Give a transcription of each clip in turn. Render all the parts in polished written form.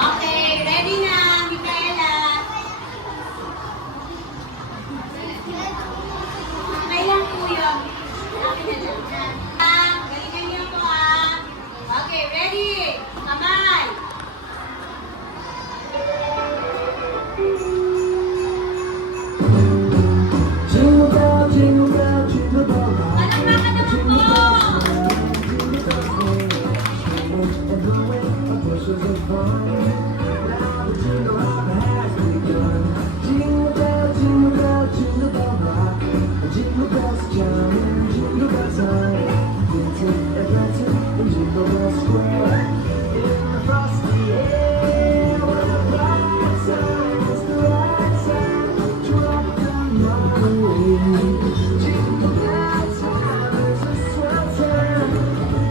Okay, ready na, Micaela. Okay lang po yun. Galingan niyo po Okay, ready? Kamay. Jingle bell, jingle bell, jingle bell rock. Palakpakan naman po. And the way of bushes of fun. Now the jingle hop has begun. Jingle bell, jingle bell, jingle bell rock. Jingle bells chime, jingle bell time. Dancing and prancing in Jingle Bell Square. In the frosty air, where the bright side is the right side to rock the my way. Jingle bell time is a swell time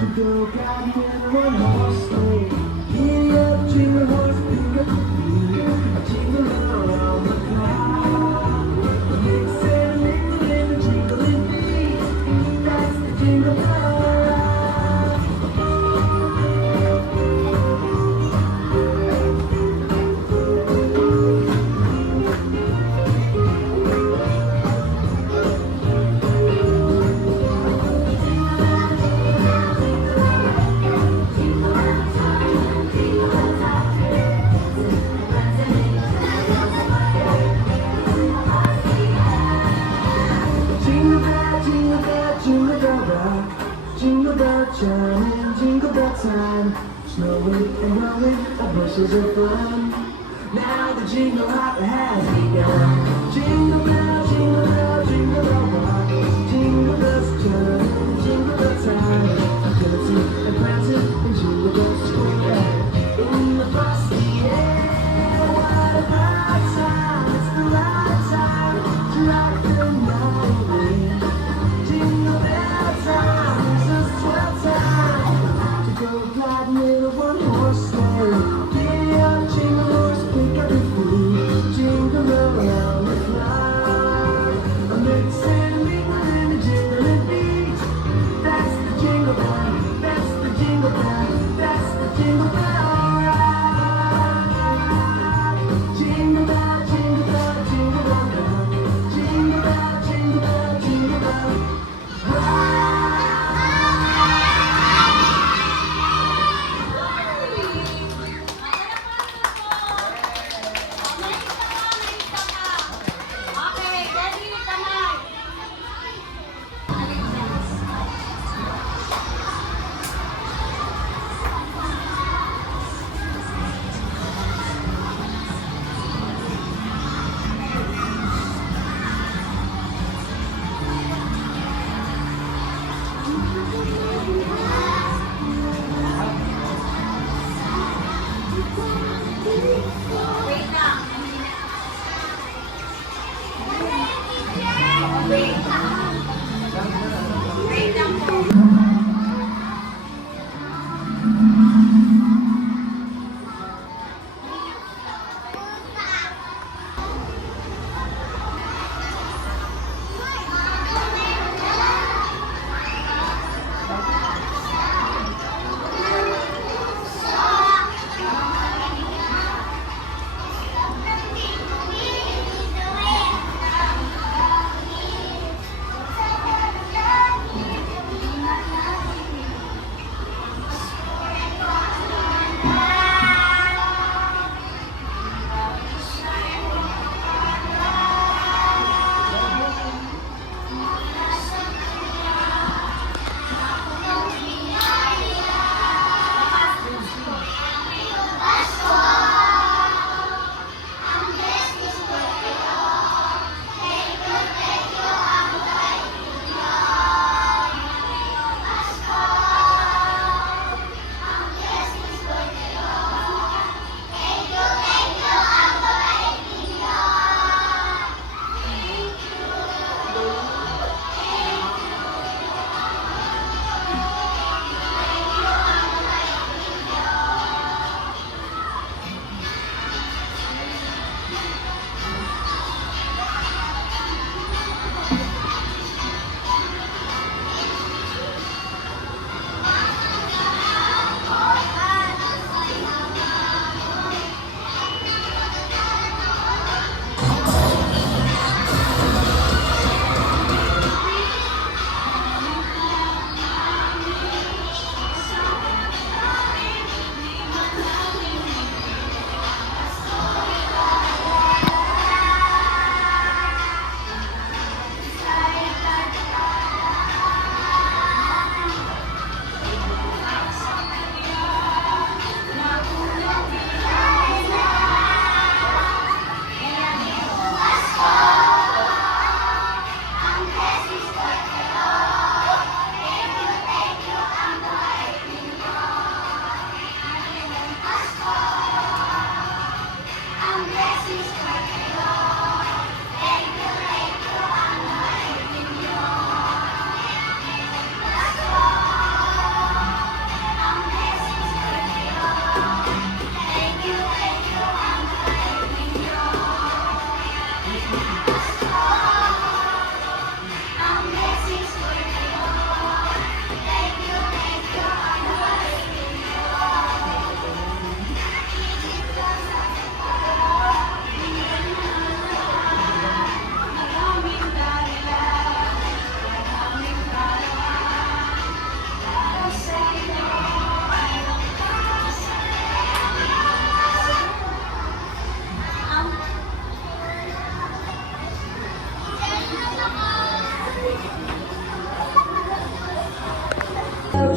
to go gliding in a one-horse sleigh. Giddy up, jingle horse, pick up the beat, jingle around the clock. Mix and mingle in the jingling beat. That's the Jingle Bell Rock. Jingle bell, jingle bell, jingle bell rock. Jingle bell chime, jingle bell time. Snowing and blowing, our bushes are fun. Now the jingle hop has begun. Jingle bell, jingle bell, jingle bell rock. Jingle bells chime, jingle bell time. Dancing and prancing in Jingle Bell Square. In the frosty air, what a bright time! It's the right time to rock the night away. Jingle bell time is a swell time to go gliding in a one-horse sleigh. Giddy up, jingle horse, pick up your feet, jingle around the clock. A mix and mingle in the jingling beat. That's the jingle bell, that's the jingle bell, that's the jingle bell.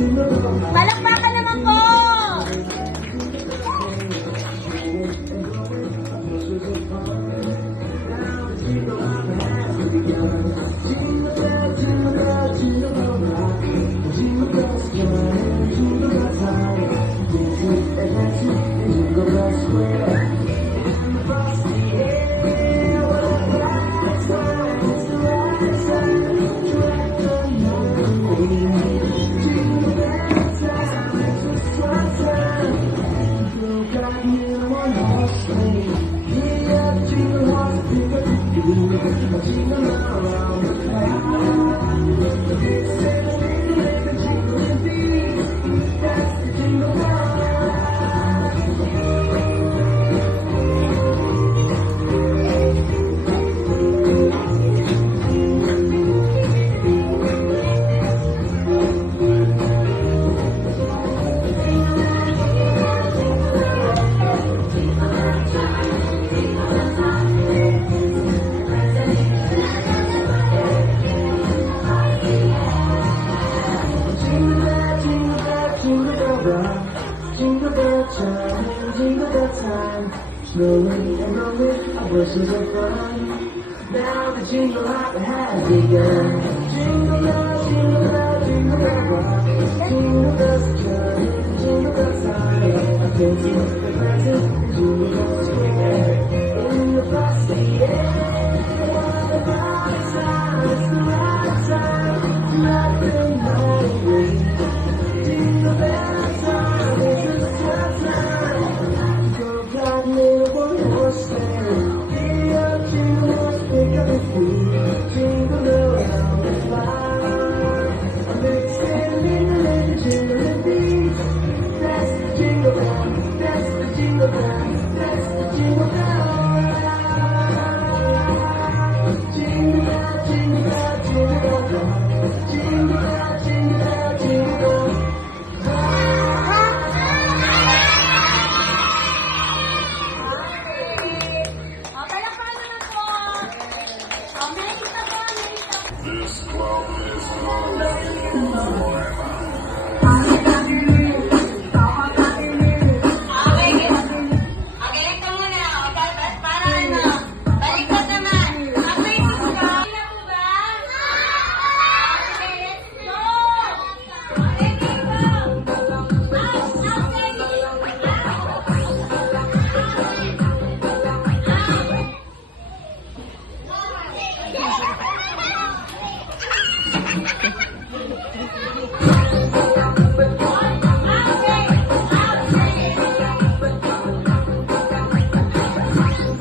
Palakpakan naman po! Jingle bell chime, jingle bell time. Snowing and blowing, our bushes of fun. Now the jingle hop has begun. Jingle bell, jingle bell, jingle bell rock. Jingle bells chime, jingle bell time. I can see the present, jingle bells swing in the frosty air. What about the time? It's the right time. Nothing like rain. Jingle bell time, it's a sad time. Go glad little one horse there. Giddy up, jingle horse, pick up your feet. Jingle around the line. I'm extending the little jingling beat. That's the jingle bell, that's the jingle bell, that's the jingle bell. Jingle bell, jingle bell, jingle bell rock. Jingle bell, jingle bell, jingle bell. O, palakpakan naman po! O, next na po, next na po. This club is alive. Okay, okay, ito muna. Para ano, baliktad naman. Okay, ito ba? Kaya po ba? Okay, let's go! Ready, go! Out, out, ready!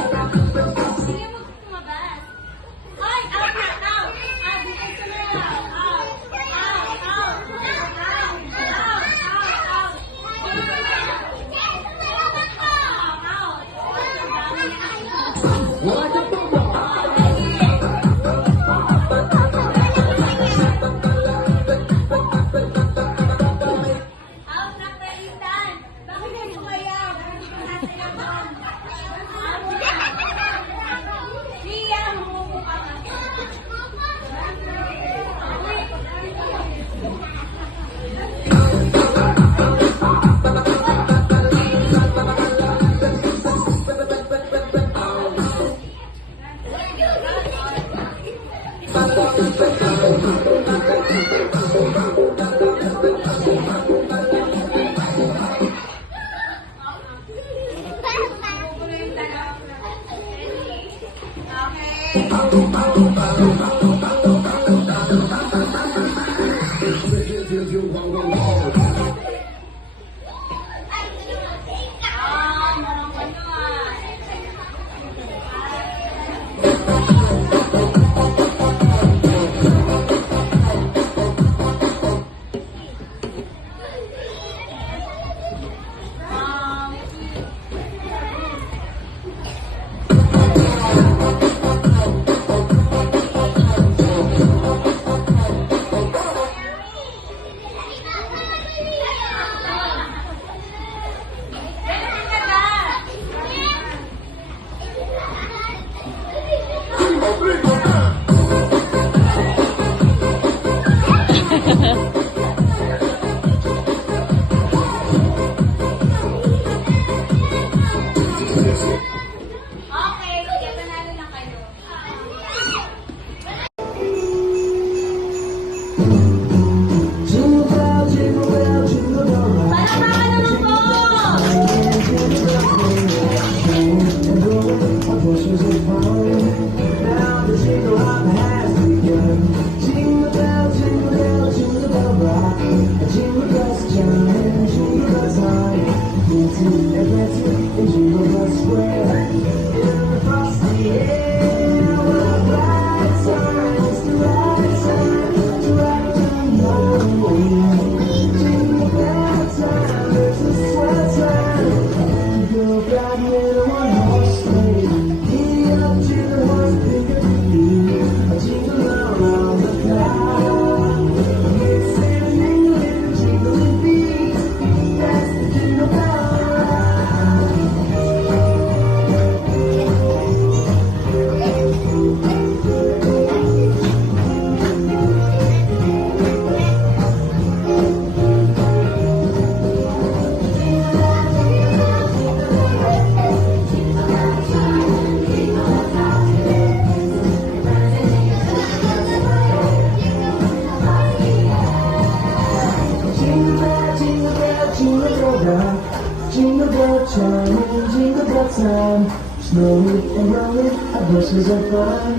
Sige mo tumabas. Ay, out na, out! Out, dito sa mga out! Out! Out! Out! Out! Out! Out! Out na palitan. Bakit hindi ko ayaw? Siya, humupo ka na. Okay. Jingle bells chime and jingle bell time. Dancing and dancing in Jingle Bell Square. In the frosty air, what a bright time. It's the right time to ride down my way. Jingle bell time, it's a swell time. To go riding in a one-horse sleigh. Giddy up to the horse, pick up the beat. Jingle around the clock. It's a jingling, jingling beat. That's the Jingle Bell ride. Jingle bell, jingle bell, jingle bell rock. Jingle bell chime and jingle bell time. Snowing and blowing, our bushes are fun.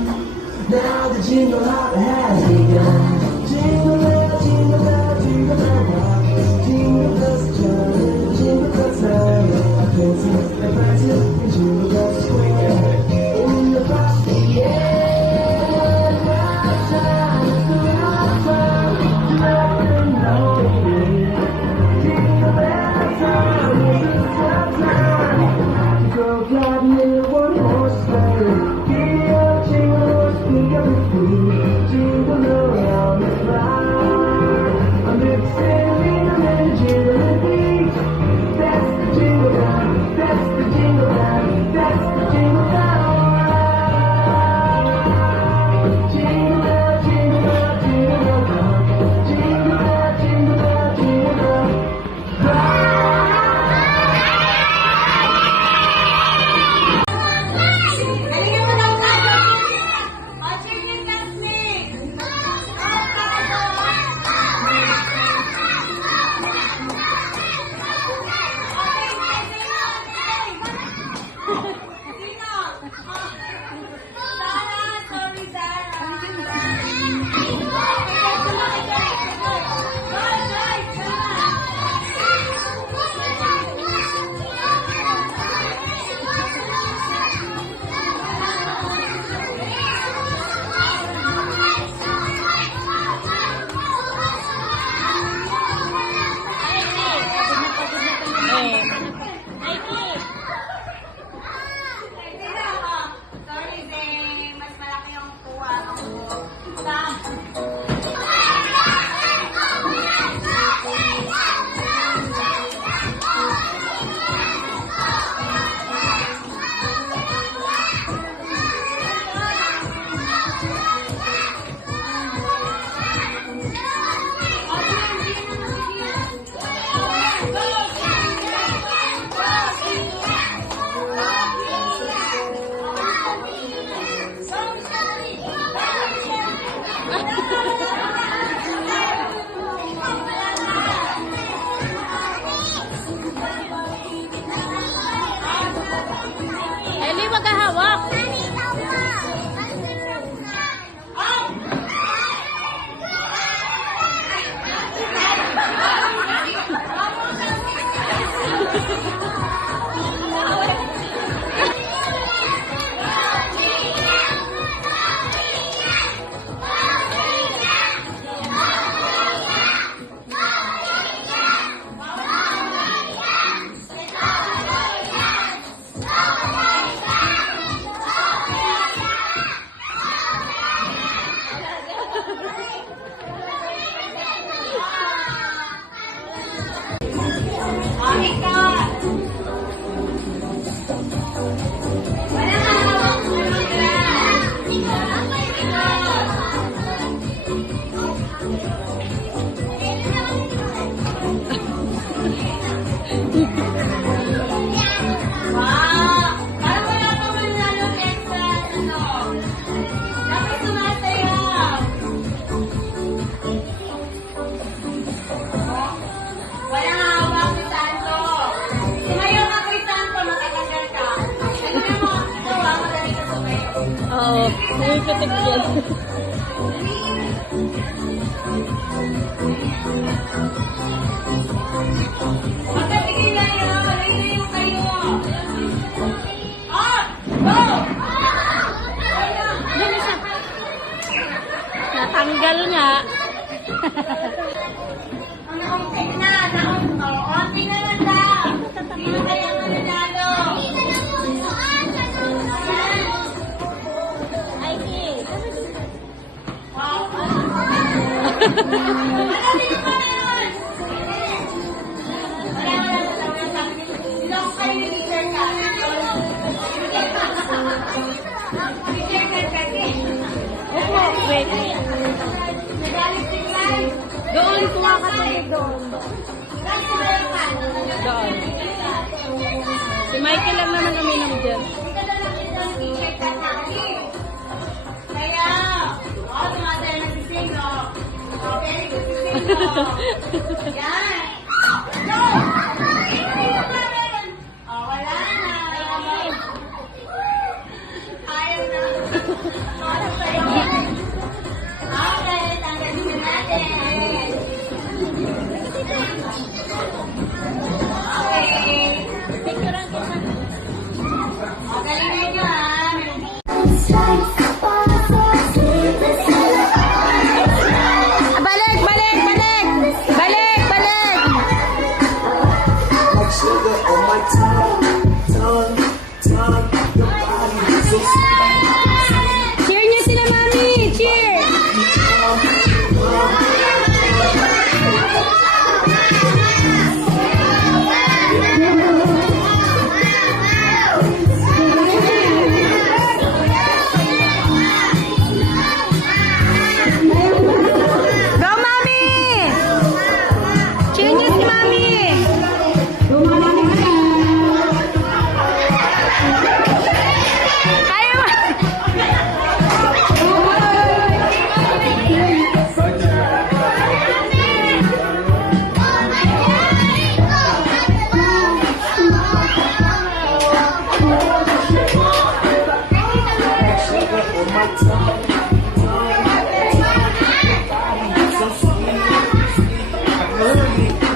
Now the jingle hop has begun. Jingle bell, jingle bell, jingle bell rock. Jingle bells chime and jingle bell time. Dancing and prancing in Jingle Bell Square. In the frosty air, right time, it's the right time to let them know. Jingle bell time, it's a swell time to go gliding in a one-horse sleigh. Giddy up, jingle horse, pick up the feet. Jingle around the clock. I'm mixing and jingling beat. That's the jingle bell, that's the jingle bell, that's the jingle bell ride. Jingle bell, jingle bell, jingle bell rock. Jingle bell, jingle bell, jingle bell ride. Galingan mo daw tayo. O, cheer your classmate. Sino? Sarah, sorry Sarah. Sorry, Zay. Mas malaki yung kuha ng buhok. Eli, wag ka hawak. Oo, may katig yan. Magkatigil kayo. Layo kayo. Up! Go! Natanggal nga. Ang onti na. Onti na lang daw. Sino kaya mananalo? Ay, eh. Wow. Mananalo pa yun. Wala. Long kayo ni teacher ka. Teacher ka kasi. Opo, pwede. Nagalit si Clyde. Doon, kuha ka tayo doon. Clyde, kumain ka. Doon. Si Michael lang naman uminom dyan. Ito na lang ito ang teacher ka kasi. Kaya, tumatay na si Sino. Very good si Sino. Yan. Go! Sino pa rin? Wala na. Ayaw na. Para sa'yo. Okay, tanggalin na natin. Okay. Picturean ko na. Galingan nyo ha. Balik, balik, balik! Balik, balik! Like sugar on my tongue, tongue, tongue. Your body is so sweet. Cheer niyo sila, Mami! Cheer! Go, Mami! Cheer niyo si Mami! Ayaw! Sugar on my tongue, tongue, tongue. Your body is so sweet, sweet. I heard it.